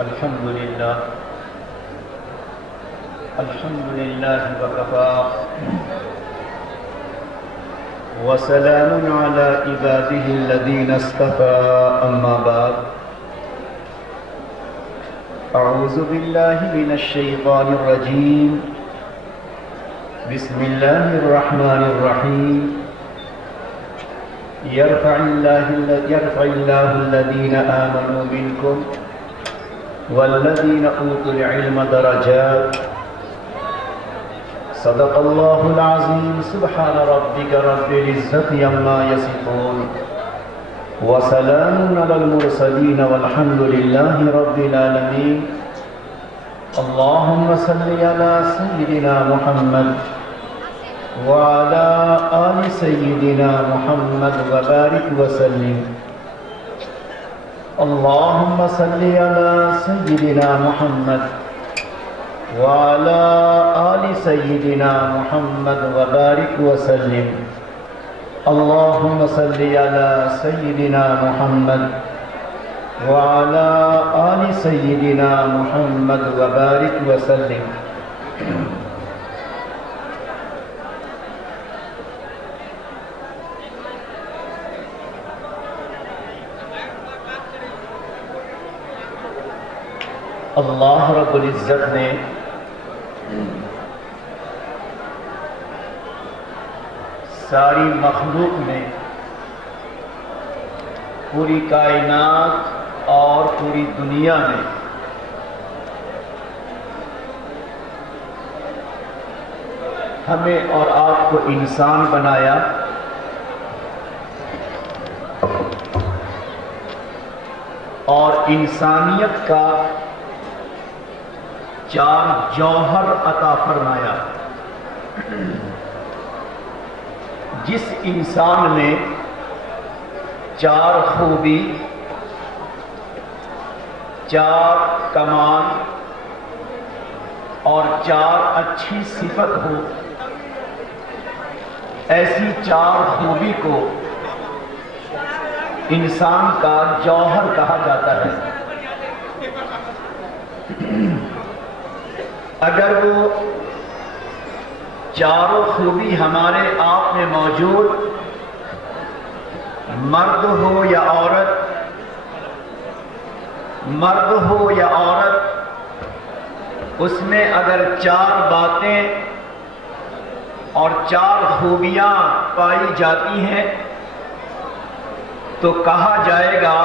الحمد لله وكفى وسلام على عباده الذين اصطفى أما بعد أعوذ بالله من الشيطان الرجيم بسم الله الرحمن الرحيم يرفع الله الذين آمنوا منكم والذين أوتوا العلم درجات صدق الله العظيم سبحان ربك رب العزة عما يصفون وسلام على المرسلين والحمد لله رب العالمين اللهم صل على سيدنا محمد وعلى آل سيدنا محمد وبارك وسلم اللهم صل على سيدنا محمد وعلى آل سيدنا محمد وبارك وسلم اللهم صل على سيدنا محمد وعلى آل سيدنا محمد وبارك وسلم اللہ رب العزت نے ساری مخلوق میں پوری کائنات اور پوری دنیا میں ہمیں اور آپ کو انسان بنایا اور انسانیت کا چار جوہر عطا فرمایا۔ جس انسان نے چار خوبی، چار کمال اور چار اچھی صفت ہو، ایسی چار خوبی کو انسان کا جوہر کہا جاتا ہے۔ اگر وہ چاروں خوبی ہمارے آپ میں موجود، مرد ہو یا عورت، اس میں اگر چار باتیں اور چار خوبیاں پائی جاتی ہیں تو کہا جائے گا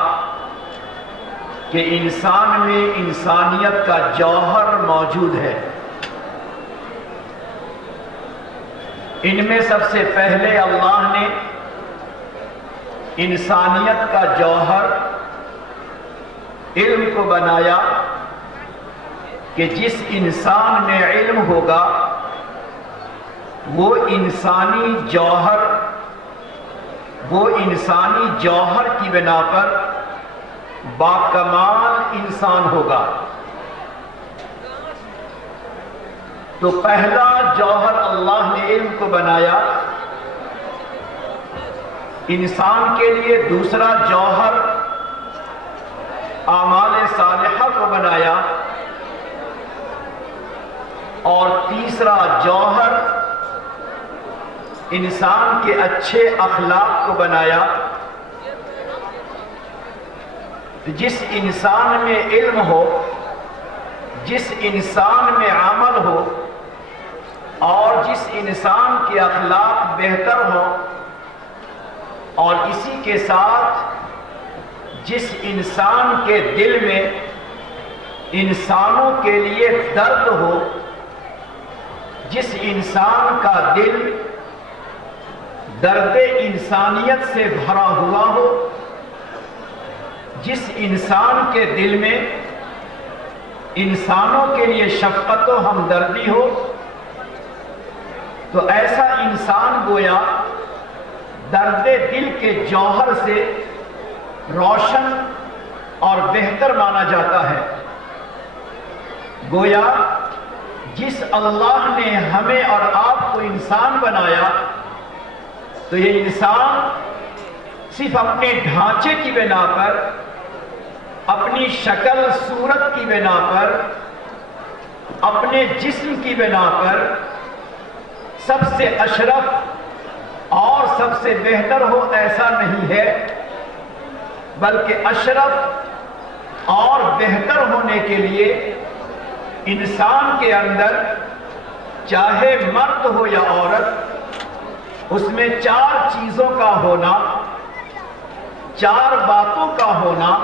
کہ انسان میں انسانیت کا جوہر موجود ہے۔ ان میں سب سے پہلے اللہ نے انسانیت کا جوہر علم کو بنایا کہ جس انسان میں علم ہوگا وہ انسانی جوہر کی بنا پر باکمال انسان ہوگا۔ تو پہلا جوہر اللہ نے علم کو بنایا انسان کے لیے، دوسرا جوہر اعمال صالحہ کو بنایا اور تیسرا جوہر انسان کے اچھے اخلاق کو بنایا۔ جس انسان میں علم ہو، جس انسان میں عمل ہو اور جس انسان کے اخلاق بہتر ہو، اور اسی کے ساتھ جس انسان کے دل میں انسانوں کے لیے درد ہو، جس انسان کا دل درد انسانیت سے بھرا ہوا ہو، جس انسان کے دل میں انسانوں کے لیے شفقت و ہمدردی ہو، تو ایسا انسان گویا درد دل کے جوہر سے روشن اور بہتر مانا جاتا ہے۔ گویا جس اللہ نے ہمیں اور آپ کو انسان بنایا تو یہ انسان صرف اپنے ڈھانچے کی بنا پر اپنی شکل صورت کی بنا پر، اپنے جسم کی بنا پر سب سے اشرف اور سب سے بہتر ہو ایسا نہیں ہے، بلکہ اشرف اور بہتر ہونے کے لیے انسان کے اندر چاہے مرد ہو یا عورت، اس میں 4 چیزوں کا ہونا، 4 باتوں کا ہونا،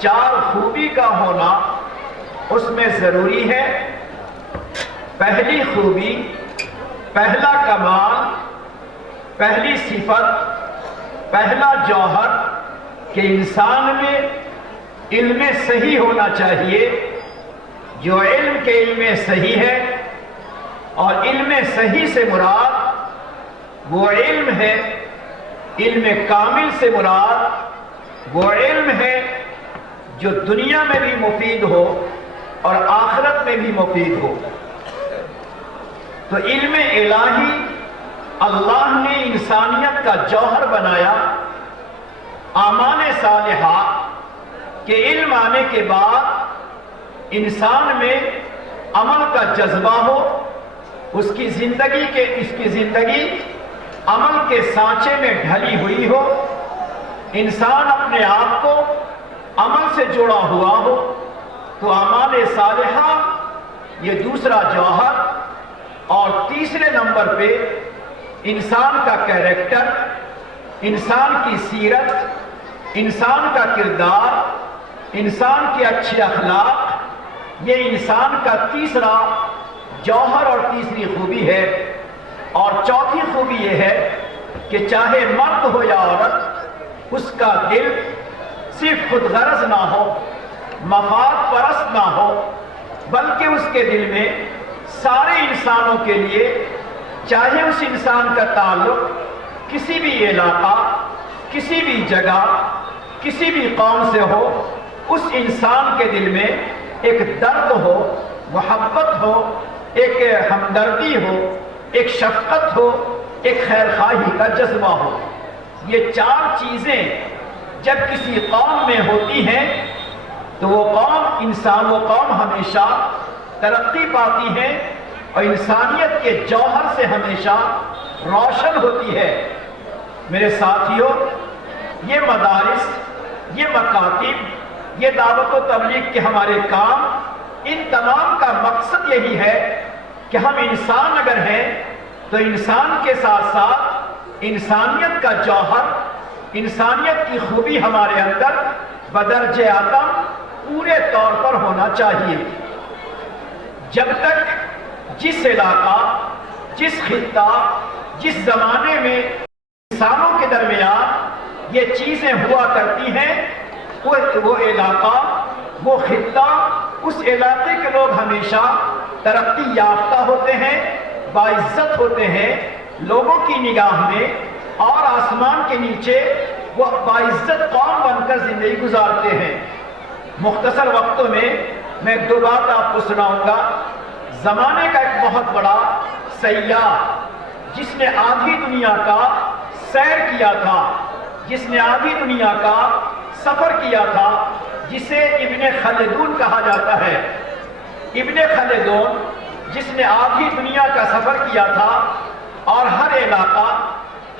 4 خوبی کا ہونا اس میں ضروری ہے۔ پہلی خوبی، پہلا کمال، پہلی صفت، پہلا جوہر کہ انسان میں علم صحیح ہونا چاہیے۔ جو علم کے علم صحیح ہے، اور علم صحیح سے مراد وہ علم ہے، علم کامل سے مراد وہ علم ہے جو دنیا میں بھی مفید ہو اور آخرت میں بھی مفید ہو۔ تو علم الہی اللہ نے انسانیت کا جوہر بنایا۔ اعمال صالحہ کے علم آنے کے بعد انسان میں عمل کا جذبہ ہو، اس کی زندگی عمل کے سانچے میں ڈھلی ہوئی ہو، انسان اپنے آپ کو عمل سے جڑا ہوا ہو، تو اعمال صالحہ یہ دوسرا جوہر۔ اور تیسرے نمبر پہ انسان کا کیریکٹر، انسان کی سیرت، انسان کا کردار، انسان کے اچھے اخلاق، یہ انسان کا تیسرا جوہر اور تیسری خوبی ہے۔ اور چوتھی خوبی یہ ہے کہ چاہے مرد ہو یا عورت، اس کا دل صرف خود غرض نہ ہو، مفاد پرست نہ ہو، بلکہ اس کے دل میں سارے انسانوں کے لیے، چاہے اس انسان کا تعلق کسی بھی علاقہ، کسی بھی جگہ، کسی بھی قوم سے ہو، اس انسان کے دل میں ایک درد ہو، محبت ہو، ایک ہمدردی ہو، ایک شفقت ہو، ایک خیرخواہی کا جذبہ ہو۔ یہ 4 چیزیں جب کسی قوم میں ہوتی ہیں تو وہ قوم ہمیشہ ترقی پاتی ہے اور انسانیت کے جوہر سے ہمیشہ روشن ہوتی ہے۔ میرے ساتھیوں، یہ مدارس، یہ مکاتب، یہ دعوت و تبلیغ کے ہمارے کام، ان تمام کا مقصد یہی ہے کہ ہم انسان اگر ہیں تو انسان کے ساتھ ساتھ انسانیت کا جوہر، انسانیت کی خوبی ہمارے اندر بدرجہ آتم پورے طور پر ہونا چاہیے۔ جب تک جس علاقہ، جس خطہ، جس زمانے میں انسانوں کے درمیان یہ چیزیں ہوا کرتی ہیں، وہ علاقہ، وہ خطہ، اس علاقے کے لوگ ہمیشہ ترقی یافتہ ہوتے ہیں، باعزت ہوتے ہیں لوگوں کی نگاہ میں، اور آسمان کے نیچے وہ باعزت قوم بن کر زندگی گزارتے ہیں۔ مختصر وقتوں میں 2 بات آپ کو سناؤں گا۔ زمانے کا ایک بہت بڑا سیاح جس نے آدھی دنیا کا سیر کیا تھا، جس نے آدھی دنیا کا سفر کیا تھا، جسے ابن خلدون کہا جاتا ہے۔ ابن خلدون جس نے آدھی دنیا کا سفر کیا تھا اور ہر علاقہ،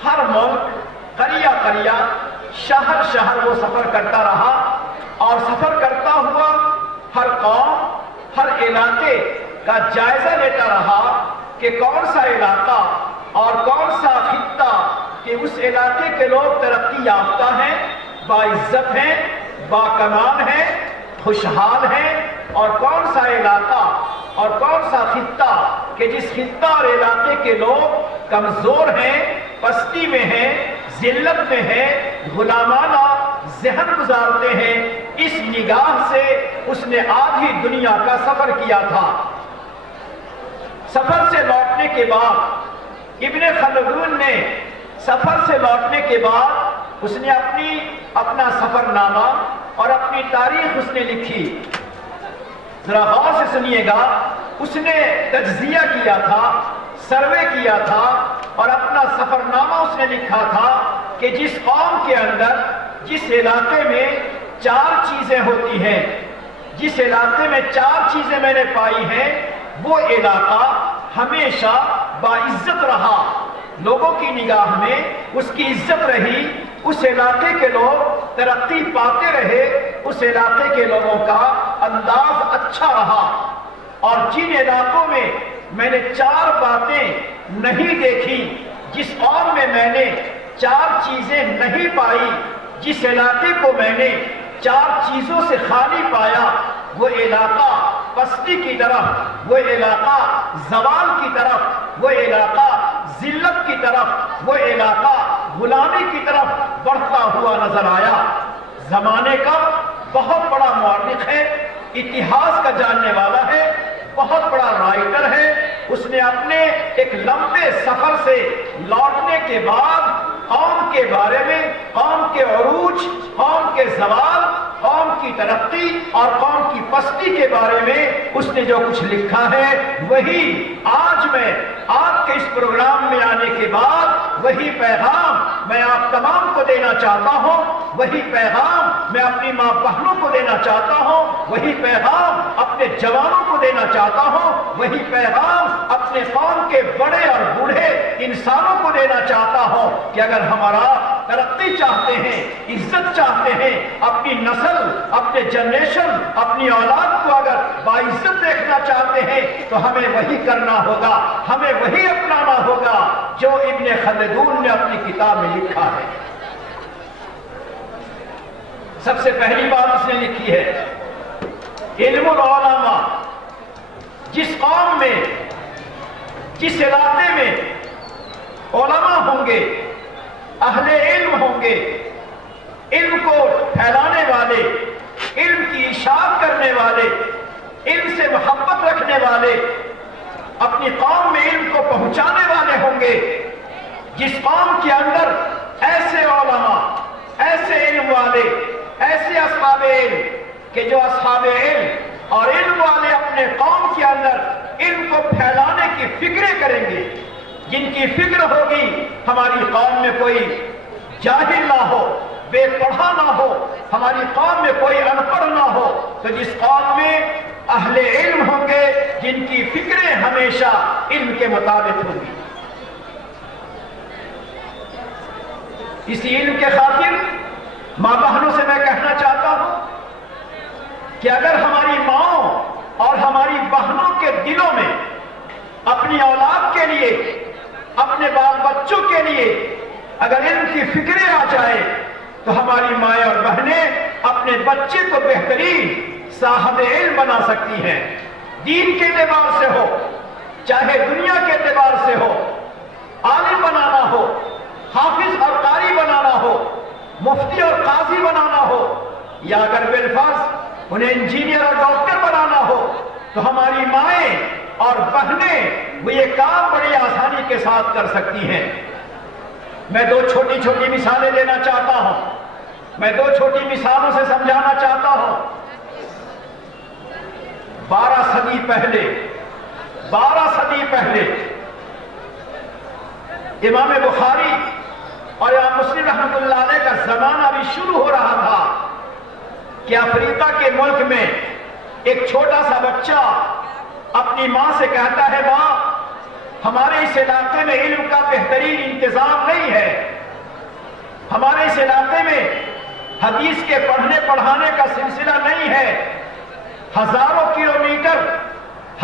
ہر ملک، قریہ قریہ، شہر شہر وہ سفر کرتا رہا، اور سفر کرتا ہوا ہر قوم، ہر علاقے کا جائزہ لیتا رہا کہ کون سا علاقہ اور کون سا خطہ کہ اس علاقے کے لوگ ترقی یافتہ ہیں، باعزت ہیں، باکمال ہیں، خوشحال ہیں، اور کون سا علاقہ اور کون سا خطہ کہ جس خطہ اور علاقے کے لوگ کمزور ہیں، پستی میں ہیں، ذلت میں ہیں، غلامانہ ذہن گزارتے ہیں۔ اس نگاہ سے اس نے آدھی دنیا کا سفر کیا تھا۔ سفر سے لوٹنے کے بعد ابن خلدون نے سفر سے لوٹنے کے بعد اس نے اپنا سفر نامہ اور اپنی تاریخ اس نے لکھی۔ ذرا غور سے سنیے گا، اس نے تجزیہ کیا تھا، سروے کیا تھا، اور اپنا سفر نامہ اس نے لکھا تھا کہ جس قوم کے اندر، جس علاقے میں 4 چیزیں ہوتی ہیں، جس علاقے میں 4 چیزیں میں نے پائی ہیں وہ علاقہ ہمیشہ باعزت رہا، لوگوں کی نگاہ میں اس کی عزت رہی، اس علاقے کے لوگ ترقی پاتے رہے، اس علاقے کے لوگوں کا انداز اچھا رہا۔ اور جن علاقوں میں نے 4 باتیں نہیں دیکھی، جس قوم میں نے 4 چیزیں نہیں پائی، جس علاقے کو میں نے 4 چیزوں سے خالی پایا، وہ علاقہ پستی کی طرف، وہ علاقہ زوال کی طرف، وہ علاقہ ذلت کی طرف، وہ علاقہ غلامی کی طرف بڑھتا ہوا نظر آیا۔ زمانے کا بہت بڑا مورخ ہے، اتہاس کا جاننے والا ہے، بہت بڑا رائٹر ہے، اس نے اپنے ایک لمبے سفر سے لوٹنے کے بعد قوم کے بارے میں، قوم کے عروج، قوم کے زوال، قوم کی ترقی اور قوم کی پستی کے بارے میں اس نے جو کچھ لکھا ہے، وہی آج میں آپ کے اس پروگرام میں آنے کے بعد وہی پیغام میں آپ تمام کو دینا چاہتا ہوں، وہی پیغام میں اپنی ماں بہنوں کو دینا چاہتا ہوں، وہی پیغام اپنے جوانوں کو دینا چاہتا ہوں، وہی پیغام اپنے قوم کے بڑے اور بوڑھے انسانوں کو دینا چاہتا ہوں کہ اگر ہمارا ترقی چاہتے ہیں، عزت چاہتے ہیں، اپنی نسل، اپنے جنریشن، اپنی اولاد کو اگر باعزت دیکھنا چاہتے ہیں تو ہمیں وہی کرنا ہوگا، ہمیں وہی اپنانا ہوگا جو ابن خلدون نے اپنی کتاب میں لکھا ہے۔ سب سے پہلی بات اس نے لکھی ہے، علم العلماء، جس قوم میں، جس علاقے میں علماء ہوں گے، اہل علم ہوں گے، علم کو پھیلانے والے، علم کی اشاعت کرنے والے، علم سے محبت رکھنے والے، اپنی قوم میں علم کو پہنچانے والے ہوں گے، جس قوم کے اندر ایسے علماء، ایسے علم والے، ایسے اصحاب علم کہ جو اصحاب علم اور علم والے اپنے قوم کے اندر علم کو پھیلانے کی فکریں کریں گے، جن کی فکر ہوگی ہماری قوم میں کوئی جاہل نہ ہو، بے پڑھا نہ ہو، ہماری قوم میں کوئی ان پڑھ نہ ہو، تو جس قوم میں اہل علم ہوں گے جن کی فکریں ہمیشہ علم کے مطابق ہوں گی۔ اسی علم کے خاطر ماں بہنوں سے میں کہنا چاہتا ہوں کہ اگر ہماری ماؤں اور ہماری بہنوں کے دلوں میں اپنی اولاد کے لیے، اپنے بال بچوں کے لیے اگر علم کی فکریں آ جائے تو ہماری مائیں اور بہنیں اپنے بچے کو بہترین صاحب علم بنا سکتی ہیں، دین کے اعتبار سے ہو، چاہے دنیا کے اعتبار سے ہو، عالم بنانا ہو، حافظ اور قاری بنانا ہو، مفتی اور قاضی بنانا ہو، یا اگر بالفرض انہیں انجینئر اور ڈاکٹر بنانا ہو تو ہماری مائیں اور بہنیں وہ یہ کام بڑی آسانی کے ساتھ کر سکتی ہیں۔ میں 2 چھوٹی چھوٹی مثالیں دینا چاہتا ہوں، میں 2 چھوٹی مثالوں سے سمجھانا چاہتا ہوں۔ 12 صدی پہلے امام بخاری اور امام مسلم رحمۃ اللہ علیہ کا زمانہ بھی شروع ہو رہا تھا کہ افریقہ کے ملک میں ایک چھوٹا سا بچہ اپنی ماں سے کہتا ہے، ماں ہمارے اس علاقے میں علم کا بہترین انتظام نہیں ہے، ہمارے اس علاقے میں حدیث کے پڑھنے پڑھانے کا سلسلہ نہیں ہے، ہزاروں کلومیٹر،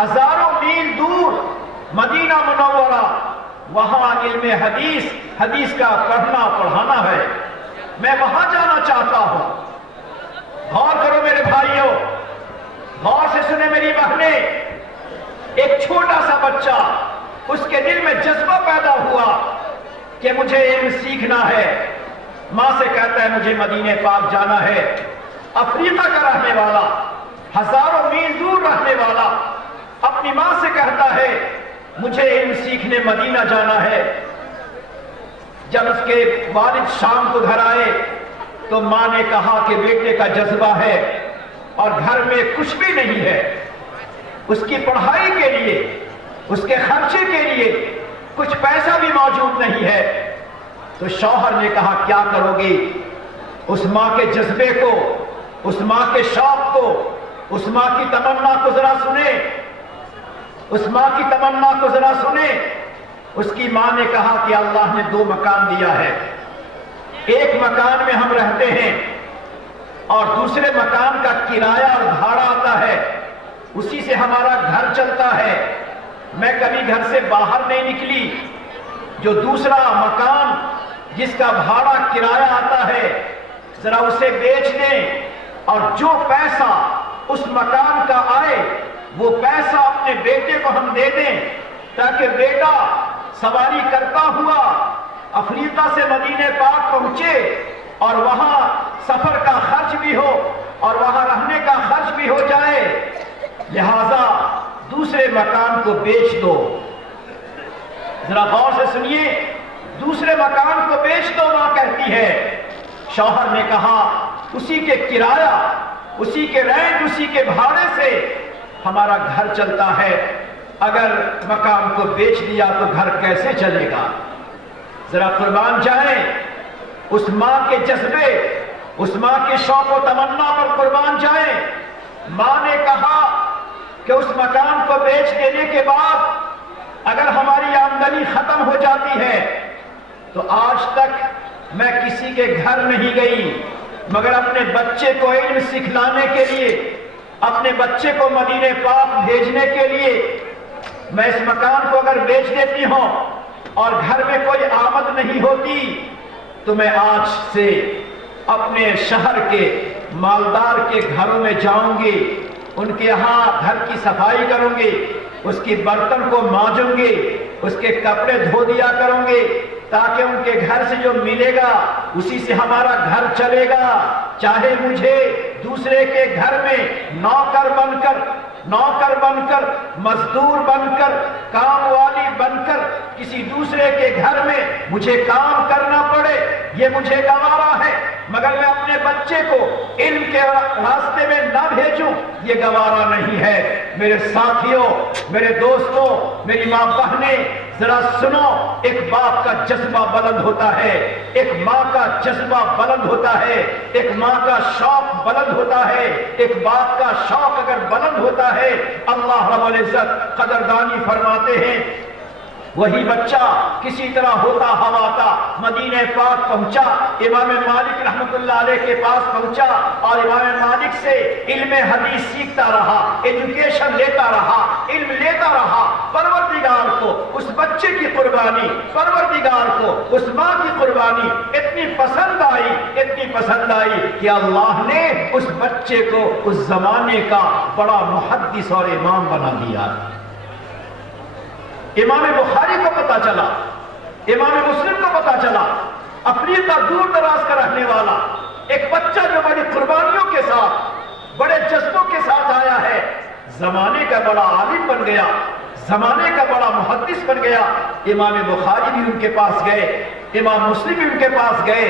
ہزاروں میل دور مدینہ منورہ، وہاں علم حدیث کا پڑھنا پڑھانا ہے، میں وہاں جانا چاہتا ہوں۔ غور کرو میرے بھائیوں، غور سے سنیں میری بہنیں، ایک چھوٹا سا بچہ، اس کے دل میں جذبہ پیدا ہوا کہ مجھے علم سیکھنا ہے، ماں سے کہتا ہے مجھے مدینہ پاک جانا ہے۔ افریقہ کا رہنے والا، ہزاروں میل دور رہنے والا اپنی ماں سے کہتا ہے مجھے علم سیکھنے مدینہ جانا ہے۔ جب اس کے والد شام کو گھر آئے تو ماں نے کہا کہ بیٹے کا جذبہ ہے اور گھر میں کچھ بھی نہیں ہے، اس کی پڑھائی کے لیے، اس کے خرچے کے لیے کچھ پیسہ بھی موجود نہیں ہے۔ تو شوہر نے کہا کیا کرو گی؟ اس ماں کے جذبے کو اس ماں کے شوق کو، اس ماں کی تمنا کو ذرا سنیں، اس ماں کی تمنا کو ذرا سنیں۔ اس کی ماں نے کہا کہ اللہ نے 2 مکان دیا ہے، ایک مکان میں ہم رہتے ہیں اور دوسرے مکان کا کرایہ اور بھاڑا آتا ہے، اسی سے ہمارا گھر چلتا ہے۔ میں کبھی گھر سے باہر نہیں نکلی، جو دوسرا مکان جس کا بھاڑا کرایہ آتا ہے ذرا اسے بیچ دیں اور جو پیسہ اس مکان کا آئے وہ پیسہ اپنے بیٹے کو ہم دے دیں تاکہ بیٹا سواری کرتا ہوا افریقہ سے مدینہ پاک پہنچے اور وہاں سفر کا خرچ بھی ہو اور وہاں رہنے کا خرچ بھی ہو جائے، لہذا دوسرے مکان کو بیچ دو۔ ذرا غور سے سنیے، دوسرے مکان کو بیچ دو ماں کہتی ہے۔ شوہر نے کہا اسی کے کرایہ، اسی کے رینٹ، اسی کے بھاڑے سے ہمارا گھر چلتا ہے، اگر مکان کو بیچ دیا تو گھر کیسے چلے گا؟ ذرا قربان جائیں اس ماں کے جذبے، اس ماں کے شوق و تمنا پر قربان جائیں۔ ماں نے کہا کہ اس مکان کو بیچ دینے کے بعد اگر ہماری آمدنی ختم ہو جاتی ہے تو آج تک میں کسی کے گھر نہیں گئی مگر اپنے بچے کو علم سکھلانے کے لیے، اپنے بچے کو مدینہ پاک بھیجنے کے لیے میں اس مکان کو اگر بیچ دیتی ہوں اور گھر میں کوئی آمد نہیں ہوتی تو میں آج سے اپنے شہر کے مالدار کے گھروں میں جاؤں گی، ان کے ہاں گھر کی صفائی کروں گی، اس کی برتن کو مانجوں گی، اس کے کپڑے دھو دیا کروں گی تاکہ ان کے گھر سے جو ملے گا اسی سے ہمارا گھر چلے گا۔ چاہے مجھے دوسرے کے گھر میں نوکر بن کر، مزدور بن کر، کام والی بن کر کسی دوسرے کے گھر میں مجھے کام کرنا پڑے، یہ مجھے گوارا ہے، مگر میں اپنے بچے کو علم کے راستے میں نہ بھیجوں یہ گوارا نہیں ہے۔ میرے ساتھیوں، میرے دوستوں، میری ماں بہنیں، ذرا سنو، ایک باپ کا جذبہ بلند ہوتا ہے، ایک ماں کا جذبہ بلند ہوتا ہے، ایک ماں کا شوق بلند ہوتا ہے، ایک باپ کا شوق اگر بلند ہوتا ہے، اللہ رب العزت قدردانی فرماتے ہیں۔ وہی بچہ کسی طرح ہوتا ہواتا مدینہ پاک پہنچا، امام مالک رحمت اللہ علیہ کے پاس پہنچا اور امام مالک سے علم حدیث سیکھتا رہا، ایجوکیشن لیتا رہا، علم لیتا رہا۔ پروردگار کو اس بچے کی قربانی، پروردگار کو اس ماں کی قربانی اتنی پسند آئی کہ اللہ نے اس بچے کو اس زمانے کا بڑا محدث اور امام بنا دیا۔ امام بخاری کو پتا چلا، امام مسلم کو پتا چلا، افریقہ دور دراز کا رہنے والا ایک بچہ جو بڑی قربانیوں کے ساتھ، بڑے جذبوں کے ساتھ آیا ہے، زمانے کا بڑا عالم بن گیا، زمانے کا بڑا محدث بن گیا۔ امام بخاری بھی ان کے پاس گئے، امام مسلم بھی ان کے پاس گئے،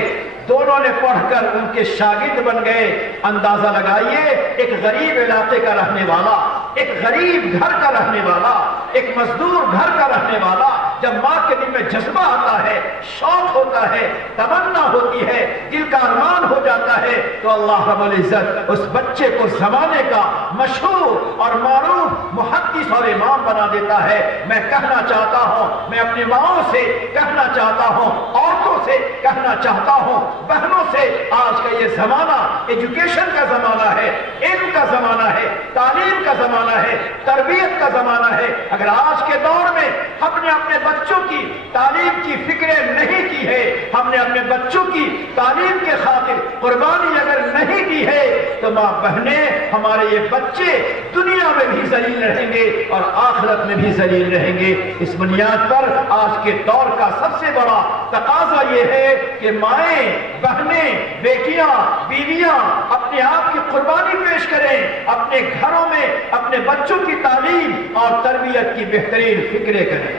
دونوں نے پڑھ کر ان کے شاگرد بن گئے۔ اندازہ لگائیے، ایک غریب علاقے کا رہنے والا، ایک غریب گھر کا رہنے والا، ایک مزدور گھر کا رہنے والا، جب ماں کے دل میں جذبہ آتا ہے، شوق ہوتا ہے، تمنا ہوتی ہے، دل کا ارمان ہو جاتا ہے، تو اللہ رب العزت اس بچے کو زمانے کا مشہور اور معروف محدث اور امام بنا دیتا ہے۔ میں کہنا چاہتا ہوں، میں اپنی ماؤں سے کہنا چاہتا ہوں، عورتوں سے کہنا چاہتا ہوں، بہنوں سے، آج کا یہ زمانہ ایجوکیشن کا زمانہ ہے، علم کا زمانہ ہے، تعلیم کا زمانہ ہے، تربیت کا زمانہ ہے۔ اگر آج کے دور میں ہم نے اپنے بچوں کی تعلیم کی فکریں نہیں کی ہے، ہم نے اپنے بچوں کی تعلیم کے خاطر قربانی اگر نہیں دی ہے تو ماں بہنیں، ہمارے یہ بچے دنیا میں بھی ذلیل رہیں گے اور آخرت میں بھی ذلیل رہیں گے۔ اس بنیاد پر آج کے دور کا سب سے بڑا تقاضا یہ ہے کہ مائیں، بہنیں، بیٹیاں، بیویاں اپنے آپ کی قربانی پیش کریں، اپنے گھروں میں اپنے بچوں کی تعلیم اور تربیت کی بہترین فکریں کریں۔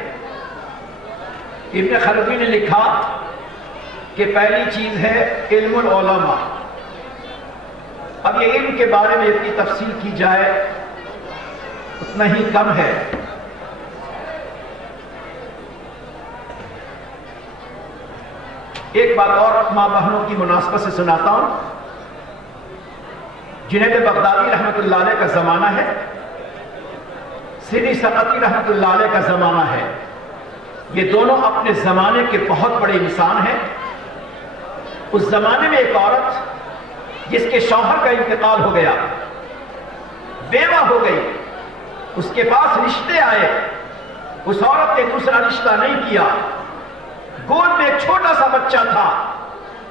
ابن خلدون نے لکھا کہ پہلی چیز ہے علم العلماء۔ اب یہ علم کے بارے میں اتنی تفصیل کی جائے اتنا ہی کم ہے۔ ایک بات اور ماں بہنوں کی مناسبت سے سناتا ہوں۔ جنید بغدادی رحمۃ اللہ علیہ کا زمانہ ہے، سیدی سقطی رحمۃ اللہ علیہ کا زمانہ ہے۔ یہ دونوں اپنے زمانے کے بہت بڑے انسان ہیں۔ اس زمانے میں ایک عورت جس کے شوہر کا انتقال ہو گیا، بیوہ ہو گئی، اس کے پاس رشتے آئے، اس عورت نے دوسرا رشتہ نہیں کیا، گود میں ایک چھوٹا سا بچہ تھا،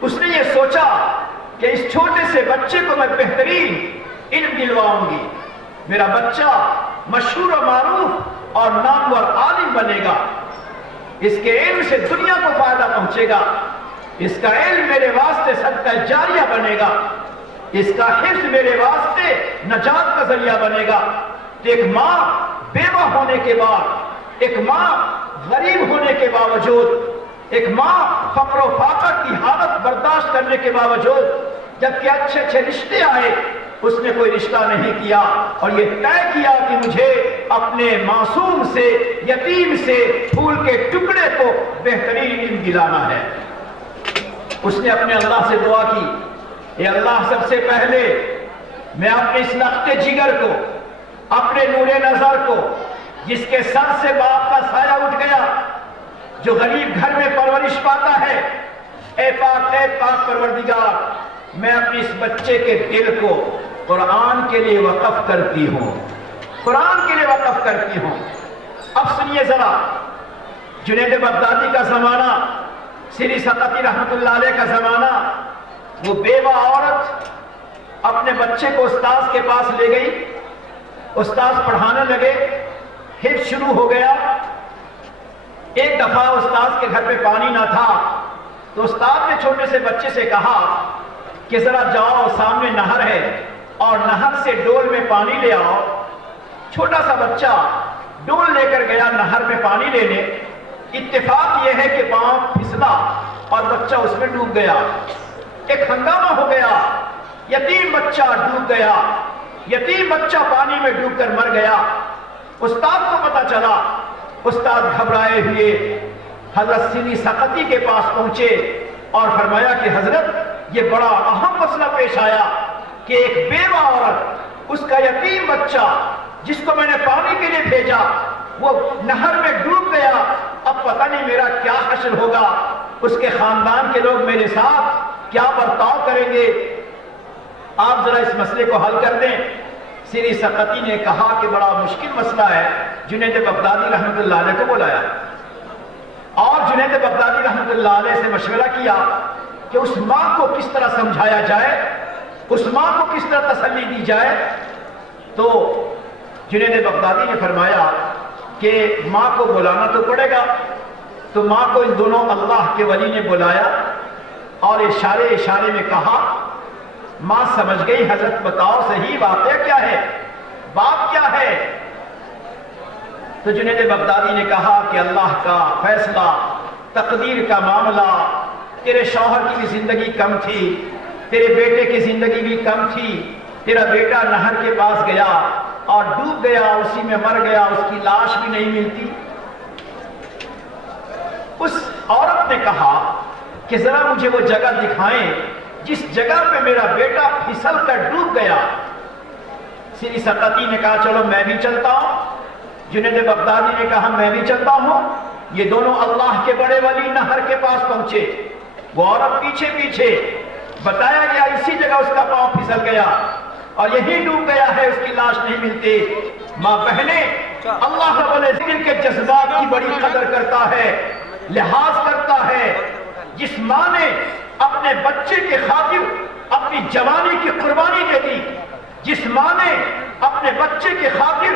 اس نے یہ سوچا کہ اس چھوٹے سے بچے کو میں بہترین علم دلواؤں گی، میرا بچہ مشہور و معروف اور نامور عالم بنے گا، اس کے علم سے دنیا کو فائدہ پہنچے گا، اس کا علم میرے واسطے صدقہ جاریہ بنے گا، اس کا حفظ میرے واسطے نجات کا ذریعہ بنے گا۔ تو ایک ماں بیوہ ہونے کے بعد، ایک ماں غریب ہونے کے باوجود، ایک ماں فقر و فاقہ کی حالت برداشت کرنے کے باوجود، جبکہ اچھے اچھے رشتے آئے، اس نے کوئی رشتہ نہیں کیا اور یہ طے کیا کہ مجھے اپنے معصوم سے، یتیم سے، پھول کے ٹکڑے کو بہترین علم دلانا ہے۔ اس نے اپنے اللہ سے دعا کی، اے اللہ، سب سے پہلے میں اپنے اس لخت جگر کو، اپنے نور نظر کو، جس کے سر سے باپ کا سایہ اٹھ گیا، جو غریب گھر میں پرورش پاتا ہے، اے پاک پروردگار، میں اپنے اس بچے کے دل کو قرآن کے لیے وقف کرتی ہوں، قرآن کے لیے وقف کرتی ہوں۔ اب سنیے ذرا، جنید بغدادی کا زمانہ، سیدی سقطی رحمۃ اللہ علیہ کا زمانہ، وہ بیوہ عورت اپنے بچے کو استاذ کے پاس لے گئی، استاذ پڑھانے لگے، حفظ شروع ہو گیا۔ ایک دفعہ استاذ کے گھر پہ پانی نہ تھا تو استاذ نے چھوٹے سے بچے سے کہا کہ ذرا جاؤ، سامنے نہر ہے اور نہر سے ڈول میں پانی لے آؤ۔ چھوٹا سا بچہ ڈول لے کر گیا نہر میں پانی لینے۔ اتفاق یہ ہے کہ پاؤں پھسلا اور بچہ اس میں ڈوب گیا۔ ایک ہنگامہ ہو گیا، یتیم بچہ ڈوب گیا، یتیم بچہ پانی میں ڈوب کر مر گیا۔ استاد کو پتا چلا، استاد گھبرائے ہوئے حضرت سیدی سقطی کے پاس پہنچے اور فرمایا کہ حضرت، یہ بڑا اہم مسئلہ پیش آیا کہ ایک بیوہ عورت، اس کا یتیم بچہ جس کو میں نے پانی کے لیے بھیجا، وہ نہر میں ڈوب گیا۔ اب پتہ نہیں میرا کیا حشر ہوگا، اس کے خاندان کے لوگ میرے ساتھ کیا برتاؤ کریں گے، آپ ذرا اس مسئلے کو حل کر دیں۔ سیدی سقطی نے کہا کہ بڑا مشکل مسئلہ ہے، جنید بغدادی رحمۃ اللہ علیہ کو بلایا اور جنید بغدادی رحمۃ اللہ علیہ سے مشورہ کیا کہ اس ماں کو کس طرح سمجھایا جائے، اس ماں کو کس طرح تسلی دی جائے۔ تو جنید بغدادی نے فرمایا کہ ماں کو بلانا تو پڑے گا۔ تو ماں کو ان دونوں اللہ کے ولی نے بلایا اور اشارے میں کہا۔ ماں سمجھ گئی، حضرت بتاؤ صحیح واقعہ کیا ہے، بات کیا ہے؟ تو جنید بغدادی نے کہا کہ اللہ کا فیصلہ، تقدیر کا معاملہ، تیرے شوہر کی بھی زندگی کم تھی، تیرے بیٹے کی زندگی بھی کم تھی، تیرا بیٹا نہر کے پاس گیا اور ڈوب گیا، اسی میں مر گیا، اس کی لاش بھی نہیں ملتی۔ اس عورت نے کہا کہ ذرا مجھے وہ جگہ دکھائیں جس جگہ پہ میرا بیٹا پھسل کر ڈوب گیا۔ سیدی سقطی نے کہا چلو میں بھی چلتا ہوں۔ جنید بغدادی نے کہا میں بھی چلتا ہوں۔ یہ دونوں اللہ کے بڑے ولی نہر کے پاس پہنچے، وہ عورت پیچھے پیچھے، بتایا گیا اسی جگہ اس کا پاؤں پھسل گیا اور یہی ڈوب گیا ہے، اس کی لاش نہیں ملتی۔ ماں بہنیں، اللہ رب العزت کے جذبات کی بڑی قدر کرتا ہے، لحاظ کرتا ہے۔ جس ماں نے اپنے بچے کے خاطر اپنی جوانی کی قربانی دے دی، جس ماں نے اپنے بچے کے خاطر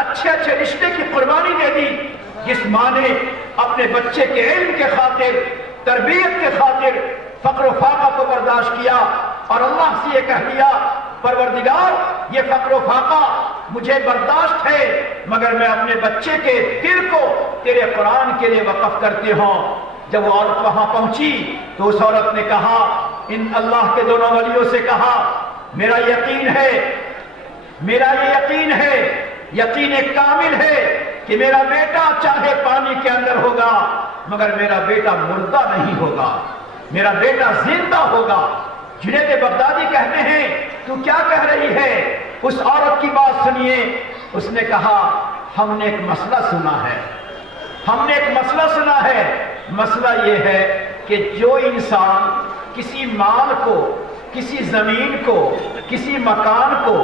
اچھے اچھے رشتے کی قربانی دے دی، جس ماں نے اپنے بچے کے علم کے خاطر، تربیت کے خاطر فقر و فاقہ کو برداشت کیا اور اللہ سے یہ کہہ دیا پروردگار یہ فقر و فاقہ مجھے برداشت ہے، مگر میں اپنے بچے کے دل کو تیرے قرآن کے لیے وقف کرتی ہوں۔ جب وہ عورت وہاں پہنچی تو اس عورت نے کہا، ان اللہ کے دونوں ولیوں سے کہا، میرا یقین ہے، میرا یہ یقین ہے، یقین کامل ہے کہ میرا بیٹا چاہے پانی کے اندر ہوگا مگر میرا بیٹا مردہ نہیں ہوگا، میرا بیٹا زندہ ہوگا۔ جنید بغدادی کہتے ہیں تو کیا کہہ رہی ہے؟ اس عورت کی بات سنیے۔ اس نے کہا ہم نے ایک مسئلہ سنا ہے، ہم نے ایک مسئلہ سنا ہے۔ مسئلہ یہ ہے کہ جو انسان کسی مال کو، کسی زمین کو، کسی مکان کو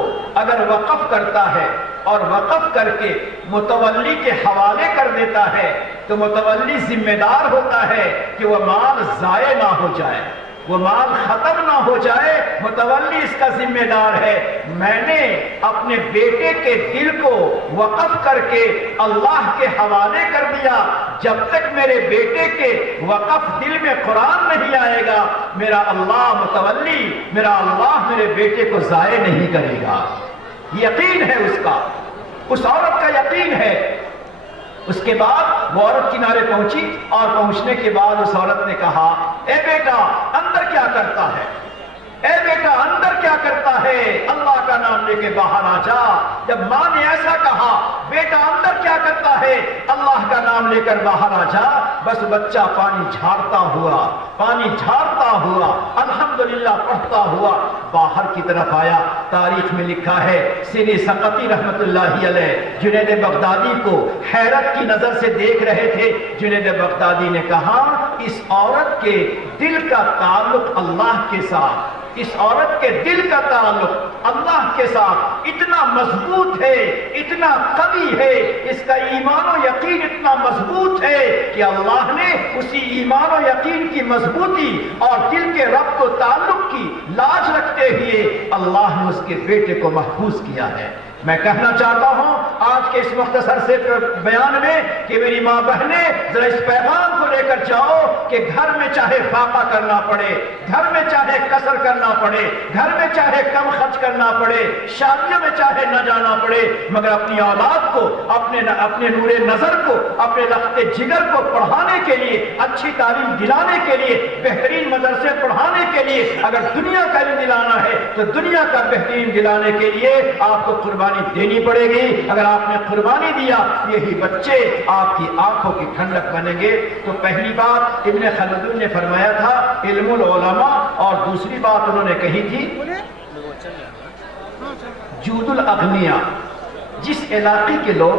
اگر وقف کرتا ہے اور وقف کر کے متولی کے حوالے کر دیتا ہے تو متولی ذمہ دار ہوتا ہے کہ وہ مال ضائع نہ ہو جائے، وہ مال ختم نہ ہو جائے، متولی اس کا ذمہ دار ہے۔ میں نے اپنے بیٹے کے دل کو وقف کر کے اللہ کے حوالے کر دیا، جب تک میرے بیٹے کے وقف دل میں قرآن نہیں آئے گا میرا اللہ متولی، میرا اللہ میرے بیٹے کو ضائع نہیں کرے گا۔ یقین ہے اس کا، اس عورت کا یقین ہے۔ اس کے بعد وہ عورت کنارے پہنچی اور پہنچنے کے بعد اس عورت نے کہا اے بیٹا اندر کیا کرتا ہے، اے بیٹا اندر کیا کرتا ہے، اللہ کا نام لے کے باہر آ جا۔ جب ماں نے ایسا کہا بیٹا اندر کیا کرتا ہے، اللہ کا نام لے کر باہر آ جا، بس بچہ پانی جھاڑتا ہوا الحمدللہ پڑھتا ہوا باہر کی طرف آیا۔ تاریخ میں لکھا ہے سیری سقطی رحمت اللہ علیہ جنید بغدادی کو حیرت کی نظر سے دیکھ رہے تھے۔ جنید بغدادی نے کہا اس عورت کے دل کا تعلق اللہ کے ساتھ، اس عورت کے دل کا تعلق اللہ کے ساتھ اتنا مضبوط ہے، اتنا قوی ہے، اس کا ایمان و یقین اتنا مضبوط ہے کہ اللہ نے اسی ایمان و یقین کی مضبوطی اور دل کے ربط و تعلق کی لاج رکھتے ہوئے اللہ نے اس کے بیٹے کو محفوظ کیا ہے۔ میں کہنا چاہتا ہوں آج کے اس مختصر سے بیان میں کہ میری ماں بہنیں ذرا اس پیغام کو لے کر جاؤ کہ گھر میں چاہے فاقہ کرنا پڑے، گھر میں چاہے قصر کرنا پڑے، گھر میں چاہے کم خرچ کرنا پڑے، شادیوں میں چاہے نہ جانا پڑے، مگر اپنی اولاد کو، اپنے نور نظر کو، اپنے لخت جگر کو پڑھانے کے لیے، اچھی تعلیم دلانے کے لیے، بہترین مدرسے پڑھانے کے لیے اگر دنیا کا علم دلانا ہے تو دنیا کا بہترین دلانے کے لیے آپ کو قربانی دینی پڑے گی۔ اگر آپ نے قربانی دیا یہی بچے آپ کی آنکھوں کی ٹھنڈک بنیں گے۔ تو پہلی بات ابن خلدون نے فرمایا تھا علم العلماء، اور دوسری بات انہوں نے کہی تھی جود الاغنیاء۔ جس علاقے کے لوگ،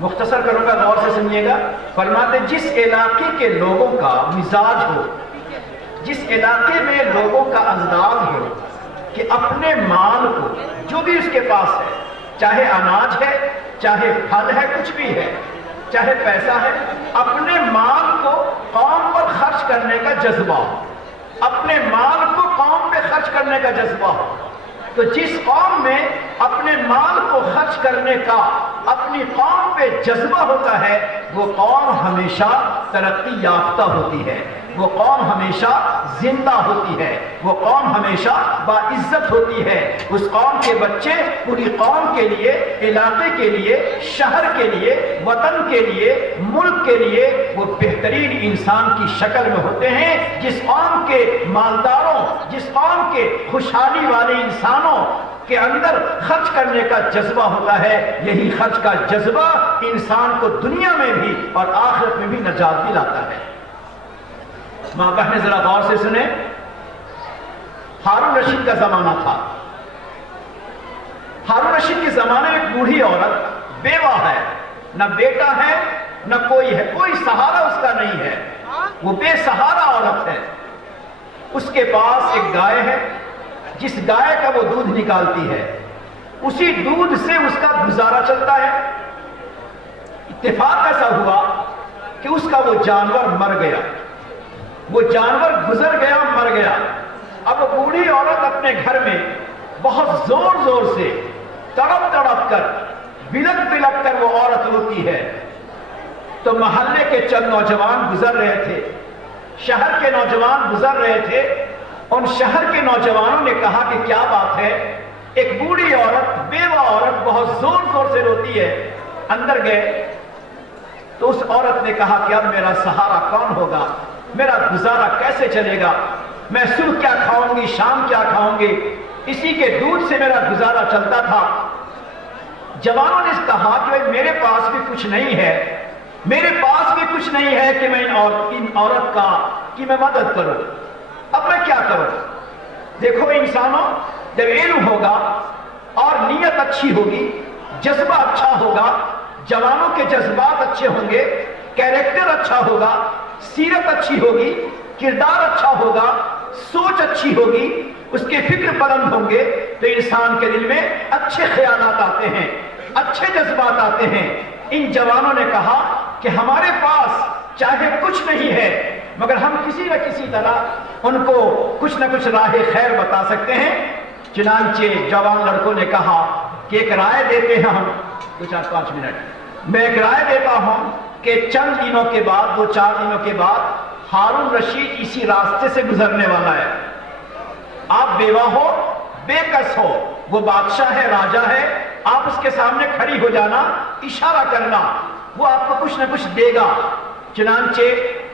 مختصر کروں گا غور سے سنیے گا، فرماتے جس علاقے کے لوگوں کا مزاج ہو، جس علاقے میں لوگوں کا انداز ہو کہ اپنے مال کو جو بھی اس کے پاس ہے، چاہے اناج ہے، چاہے پھل ہے، کچھ بھی ہے، چاہے پیسہ ہے، اپنے مال کو قوم پر خرچ کرنے کا جذبہ ہو، اپنے مال کو قوم پہ خرچ کرنے کا جذبہ ہو، تو جس قوم میں اپنے مال کو خرچ کرنے کا اپنی قوم پہ جذبہ ہوتا ہے وہ قوم ہمیشہ ترقی یافتہ ہوتی ہے، وہ قوم ہمیشہ زندہ ہوتی ہے، وہ قوم ہمیشہ باعزت ہوتی ہے۔ اس قوم کے بچے پوری قوم کے لیے، علاقے کے لیے، شہر کے لیے، وطن کے لیے، ملک کے لیے وہ بہترین انسان کی شکل میں ہوتے ہیں۔ جس قوم کے مالداروں، جس قوم کے خوشحالی والے انسانوں کے اندر خرچ کرنے کا جذبہ ہوتا ہے، یہی خرچ کا جذبہ انسان کو دنیا میں بھی اور آخرت میں بھی نجات دلاتا ہے۔ ماں بہنیں ذرا غور سے سنیں، ہارون رشید کا زمانہ تھا۔ ہارون رشید کے زمانے میں ایک بوڑھی عورت بیوہ ہے، نہ بیٹا ہے نہ کوئی ہے، کوئی سہارا اس کا نہیں ہے، وہ بے سہارا عورت ہے۔ اس کے پاس ایک گائے ہے، جس گائے کا وہ دودھ نکالتی ہے، اسی دودھ سے اس کا گزارا چلتا ہے۔ اتفاق ایسا ہوا کہ اس کا وہ جانور مر گیا، وہ جانور گزر گیا، مر گیا۔ اب وہ بوڑھی عورت اپنے گھر میں بہت زور زور سے تڑپ تڑپ کر، بلک بلک کر وہ عورت روتی ہے۔ تو محلے کے چند نوجوان گزر رہے تھے، شہر کے نوجوان گزر رہے تھے، ان شہر کے نوجوانوں نے کہا کہ کیا بات ہے، ایک بوڑھی عورت، بیوہ عورت بہت زور زور سے روتی ہے۔ اندر گئے تو اس عورت نے کہا کہ اب میرا سہارا کون ہوگا، میرا گزارا کیسے چلے گا، میں صبح کیا کھاؤں گی، شام کیا کھاؤں گی، اسی کے دودھ سے میرا گزارا چلتا تھا۔ جوانوں نے کہا کہ میرے پاس بھی کچھ نہیں ہے، میرے پاس بھی کچھ نہیں ہے کہ میں ان عورت کا کی میں مدد کروں، اب میں کیا کروں۔ دیکھو انسانوں، جب علم ہوگا اور نیت اچھی ہوگی، جذبہ اچھا ہوگا، جوانوں کے جذبات اچھے ہوں گے، کیریکٹر اچھا ہوگا، سیرت اچھی ہوگی، کردار اچھا ہوگا، سوچ اچھی ہوگی، اس کے فکر بلند ہوں گے، تو انسان کے دل میں اچھے خیالات آتے ہیں، اچھے جذبات آتے ہیں۔ ان جوانوں نے کہا کہ ہمارے پاس چاہے کچھ نہیں ہے مگر ہم کسی نہ کسی طرح ان کو کچھ نہ کچھ راہ خیر بتا سکتے ہیں۔ چنانچہ جوان لڑکوں نے کہا کہ ایک رائے دیتے ہیں ہم، 2-4-5 منٹ میں ایک رائے دیتا ہوں کہ چند دنوں کے بعد، 2-4 دنوں کے بعد ہارون رشید اسی راستے سے گزرنے والا ہے۔ آپ بیوہ ہو، بے کس ہو، وہ بادشاہ ہے، راجہ ہے، آپ اس کے سامنے کھڑی ہو جانا، اشارہ کرنا، وہ آپ کو کچھ نہ کچھ دے گا۔ چنانچہ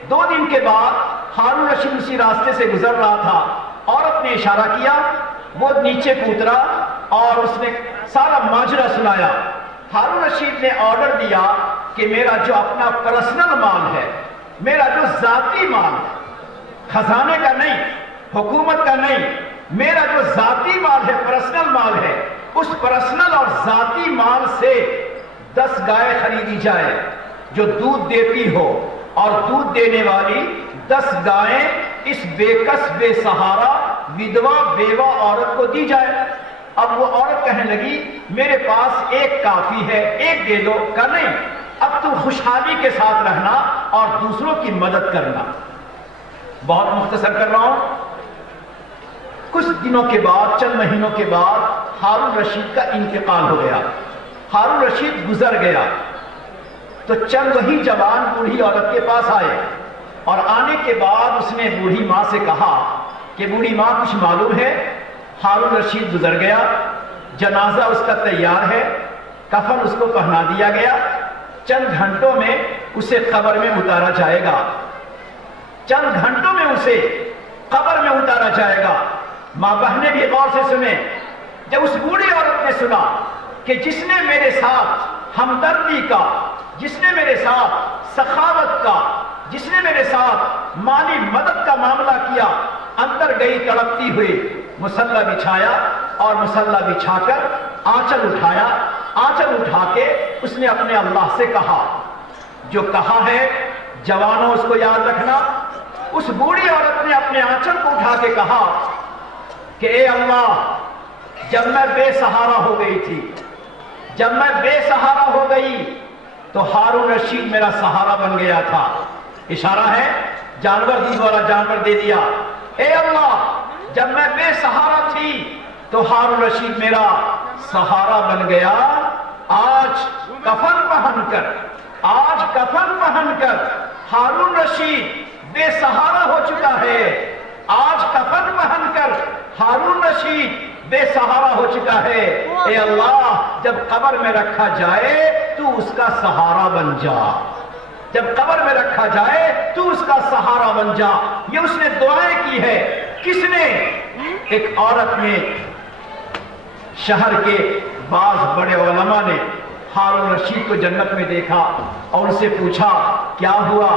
2 دن کے بعد ہارون رشید اسی راستے سے گزر رہا تھا، عورت نے اشارہ کیا، وہ نیچے اترا اور اس نے سارا ماجرا سنایا۔ ہارون رشید نے آرڈر دیا کہ میرا جو اپنا پرسنل مال ہے، میرا جو ذاتی مال ہے، خزانے کا نہیں، حکومت کا نہیں، میرا جو ذاتی مال ہے، پرسنل مال ہے، اس پرسنل اور ذاتی مال سے 10 گائے خریدی جائے جو دودھ دیتی ہو، اور دودھ دینے والی 10 گائیں اس بے کس، بے سہارا، ودوا، بیوہ عورت کو دی جائے۔ اب وہ عورت کہنے لگی میرے پاس ایک کافی ہے، ایک دے دو۔ کہ نہیں، اب تم خوشحالی کے ساتھ رہنا اور دوسروں کی مدد کرنا۔ بہت مختصر کر رہا ہوں۔ کچھ دنوں کے بعد، چند مہینوں کے بعد ہارون رشید کا انتقال ہو گیا، ہارون رشید گزر گیا، تو چند وہی جوان بوڑھی عورت کے پاس آئے، اور آنے کے بعد اس نے بوڑھی ماں سے کہا کہ بوڑھی ماں کچھ معلوم ہے؟ ہارون رشید گزر گیا، جنازہ اس کا تیار ہے، کفن اس کو پہنا دیا گیا، چند گھنٹوں میں اسے قبر میں اتارا جائے گا، چند گھنٹوں میں اسے قبر میں اتارا جائے گا۔ ماں بہنیں بھی غور سے سنیں۔ جب اس بوڑھی عورت نے سنا کہ جس نے میرے ساتھ ہمدردی کا، جس نے میرے ساتھ سخاوت کا، جس نے میرے ساتھ مالی مدد کا معاملہ کیا، اندر گئی تڑپتی ہوئی، مصلی بچھایا، اور مصلی بچھا کر آنچل اٹھایا، آنچل اٹھا کے اس نے اپنے اللہ سے کہا، جو کہا ہے جوانوں اس کو یاد رکھنا۔ اس بوڑھی عورت نے اپنے آنچل کو اٹھا کے کہا کہ اے اللہ، جب میں بے سہارا ہو گئی تھی، جب میں بے سہارا ہو گئی تو ہارون رشید میرا سہارا بن گیا تھا۔ اشارہ ہے جانور دی دوارا جانور دے دیا۔ اے اللہ، جب میں بے سہارا تھی تو ہارون رشید میرا سہارا بن گیا۔ آج کفن پہن کر، آج کفن پہن کر ہارون رشید بے سہارا ہو چکا ہے، آج کفن پہن کر ہارون رشید بے سہارا ہو چکا ہے۔ اے اللہ، جب قبر میں رکھا جائے تو اس کا سہارا بن جا، جب قبر میں رکھا جائے تو اس کا سہارا بن جا۔ یہ اس نے دعائیں کی ہے۔ کس نے؟ ایک عورت نے، شہر کے بعض بڑے علماء نے ہارون رشید کو جنت میں دیکھا اور ان سے پوچھا کیا ہوا؟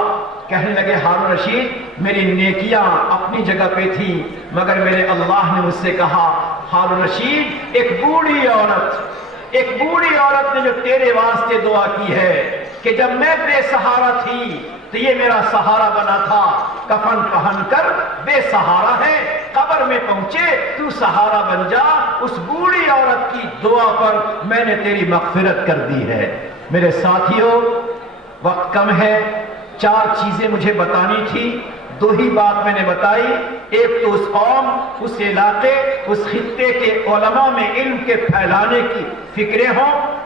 کہنے لگے ہارون رشید میری نیکیاں اپنی جگہ پہ تھی، مگر میرے اللہ نے مجھ سے کہا ہارون رشید ایک بوڑھی عورت نے جو تیرے واسطے دعا کی ہے کہ جب میں بے سہارا تھی تو یہ میرا سہارا بنا تھا، کفن پہن کر بے سہارا ہے، قبر میں پہنچے تو سہارا بن جا۔ اس بوڑھی عورت کی دعا پر میں نے تیری مغفرت کر دی ہے۔ میرے ساتھیوں، وقت کم ہے، 4 چیزیں مجھے بتانی تھی، 2 ہی بات میں نے بتائی۔ ایک تو اس قوم، اس علاقے، اس خطے کے علماء میں علم کے پھیلانے کی فکریں ہوں،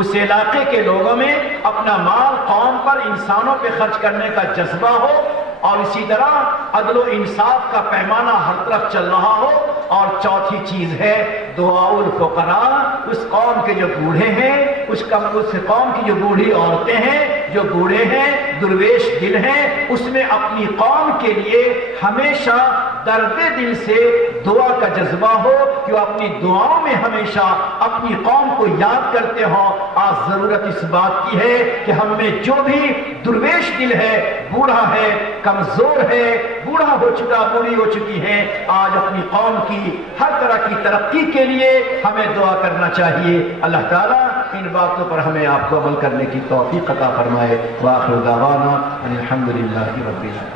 اس علاقے کے لوگوں میں اپنا مال قوم پر، انسانوں پہ خرچ کرنے کا جذبہ ہو، اور اسی طرح عدل و انصاف کا پیمانہ ہر طرف چل رہا ہو۔ اور چوتھی چیز ہے دعاء الفقراء، اس قوم کے جو بوڑھے ہیں، اس قوم کی جو بوڑھی عورتیں ہیں، جو بوڑھے ہیں، درویش دل ہیں، اس میں اپنی قوم کے لیے ہمیشہ درد دل سے دعا کا جذبہ ہو کہ وہ اپنی دعاؤں میں ہمیشہ اپنی قوم کو یاد کرتے ہوں۔ آج ضرورت اس بات کی ہے کہ ہم میں جو بھی درویش دل ہے، بوڑھا ہے، کمزور ہے، بوڑھا ہو چکا، بوڑھی ہو چکی ہے، آج اپنی قوم کی ہر طرح کی ترقی کے لیے ہمیں دعا کرنا چاہیے۔ اللہ تعالیٰ ان باتوں پر ہمیں آپ کو عمل کرنے کی توفیق عطا فرمائے۔ وآخر دعوانا ان الحمدللہ رب العالمین۔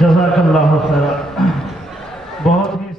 جزاک اللہ خیر۔ بہت ہی